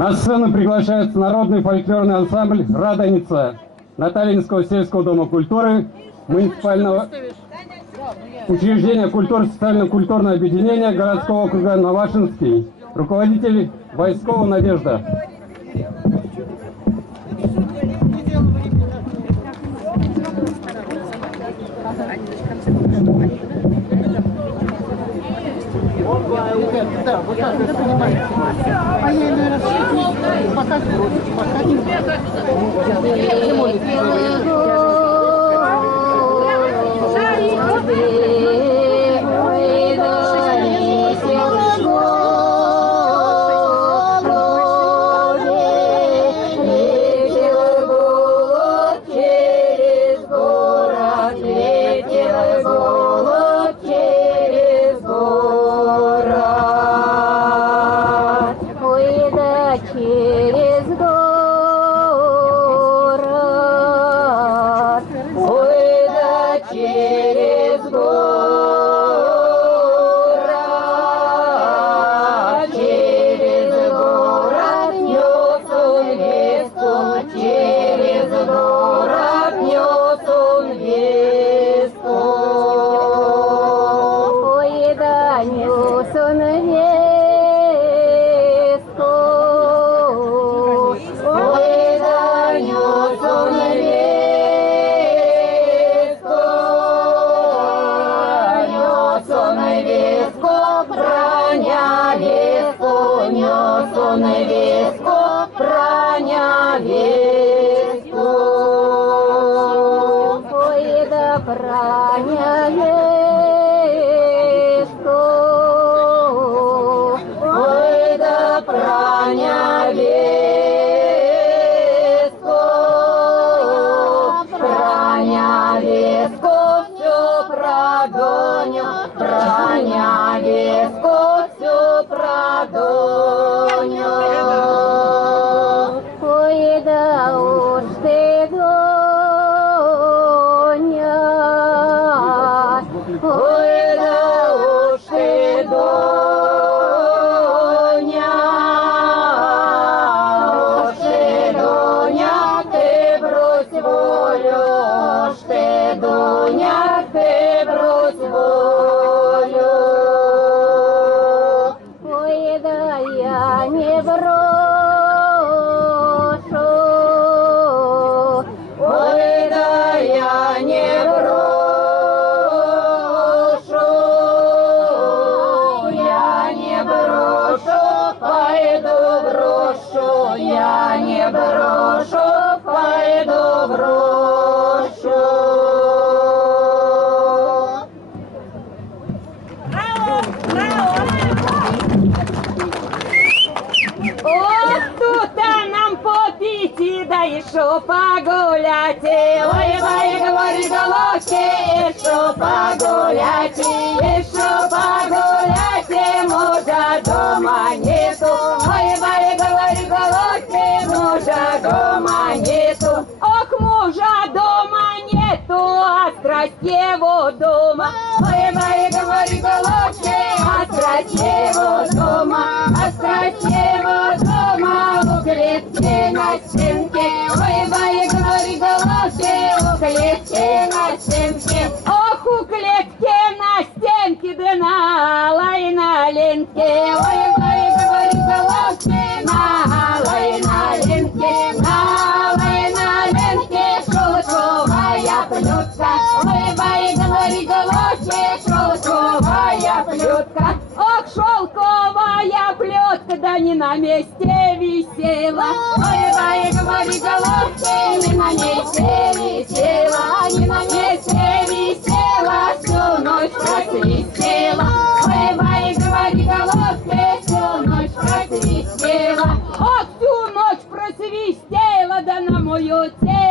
На сцену приглашается народный фольклорный ансамбль «Радоница» Наталинского сельского дома культуры, муниципального учреждения культуры, социально-культурного объединения городского округа Навашинский, руководитель Войскова Надежда. Еще погулять, ой, мои, говори, головки, еще погулять, мужа дома нету, ой, мои, говори, головки, мужа дома нету, ох, мужа дома нету, а страсть его дома, ой, мои, говори, головки, а страсть его дома, а страсть его дома, у клетки на стенке. Ой, мои, говори, головки, у клетки на стенке. Ох, у клетки на стенке, да на лай на ленке. Ой, мои, говори, головки, на лай на ленке. На лай на ленке, шелковая плютка. Ой, мои, говори, головки, шелковая плютка. Ох, шелковая плетка, да не на месте висела. Ой, мои, говори, головки, не на месте висела, не на месте висела, всю ночь просвистела. Ой, мои, говори, головки, всю ночь просвистела. Ох, всю ночь просвистела, да на мою тело